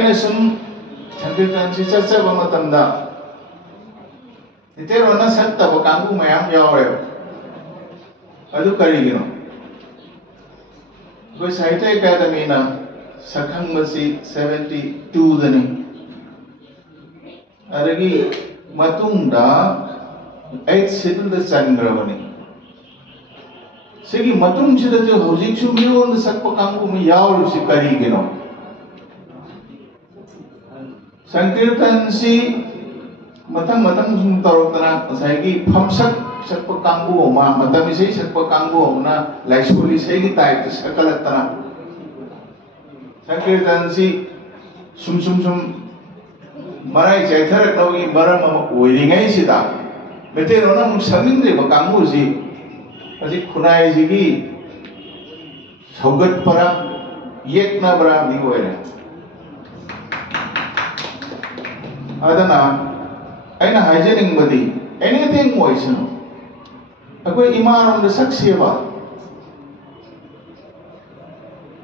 aina sum sankirtan si chachaba matamda iterona sattaba kangbu mayam yawe adu karigino koi Sahitya Academy na sakhang masi 72 dani adagi matungda 8 schedule da changrabani sigi matung sida jo hojik chu miron sakpa kangbu mi yaw si karigino sankirtan si matang sum tarokana saigi phamsak sakpa kangbu ma matami sei sakpa kangbu na laisuli sei tai tu sakalatana sankirtan si sum marai jaithar tawi baram ma oiringai sida metero na samindre ba kangbu si asi khunai sigi sogat para yekna bara di oira adana aina hygienic badi anything moisano akoi imarom da sakseba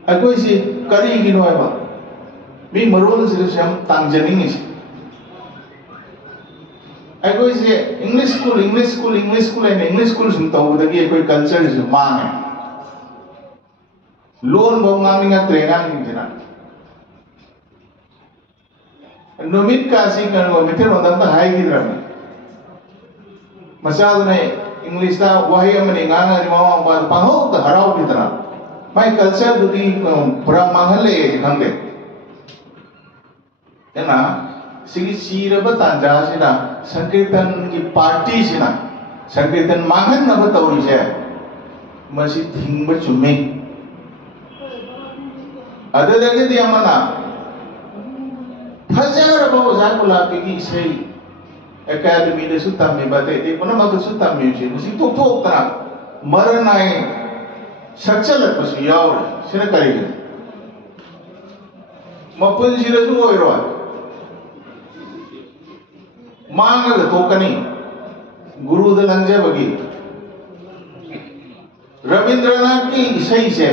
akoi si kari gino ba mi marol sir sam tangjaning is akoi si English school and English school sum taw dagi akoi culture is mang loan bo ngaminga trengan ni Numit kasi kan wo meter ondam ta hai gidram masal ne English ta wahi amani nganga ni mama pa paho ta harau kitna mai culture du di pura manghale khangde yana sigi sira ba tanja sina sankirtan ki party sina sankirtan manghan na ba tawri se masi thing ba chume ada lagi dia mana Hajar bawa zakula pergi sei academy de sutam me bate de puna mak sutam me je musi tok tak maranai sakchala pasu yaw sina kari mapun sila su oiro manga to kani guru da lanja bagi Rabindranath ki isai se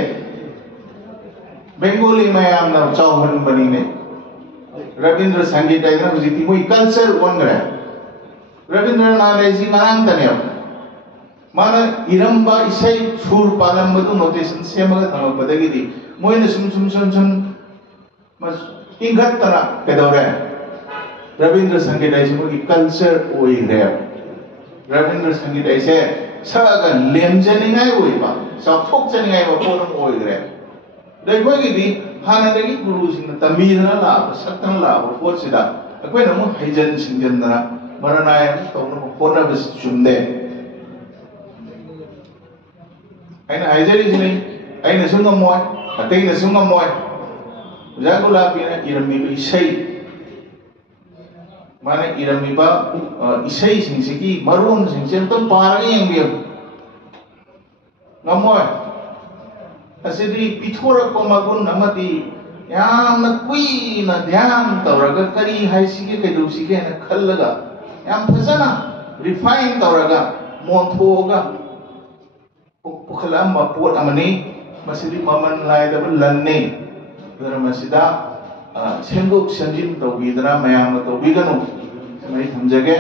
Bengali mayam na chauhan bani ne Rabindra Sangeet Aina Hujiti Mui culture one gra Rabindranath Aisi Marang Tanyam Mana Iramba Isai Sur Palam Batu notation Semaga Tama Padagidi Moina Sum Mas Ingat Tana Kedore Rabindra Sangeet Aisi Mui culture Oi gra Rabindra Sangeet Aisi Saga Lemjaningai Oi Ba Sapok Janingai Ba Ponam Oi gra Dai Koi Gidi Hana dagi guru sing tamidna la saktan la report sida akoi namu haijan singjandna maranaya tawna kona bis chumde aina haijari sini aina sunga moy ateina sunga moy jagula pina irami isai mana irami ba isai sing sigi marum sing sentam parang yang biar ngamoy asidi pithora ko magun amati yam na kui na dhyan tawraga kari hai sige kedu sige na khallaga yam phajana refine tawraga monthoga pukhalam ma pot amani masidi maman lai da lanne dara masida senguk sanjin tawbidra mayam tawbiganu mai thamjage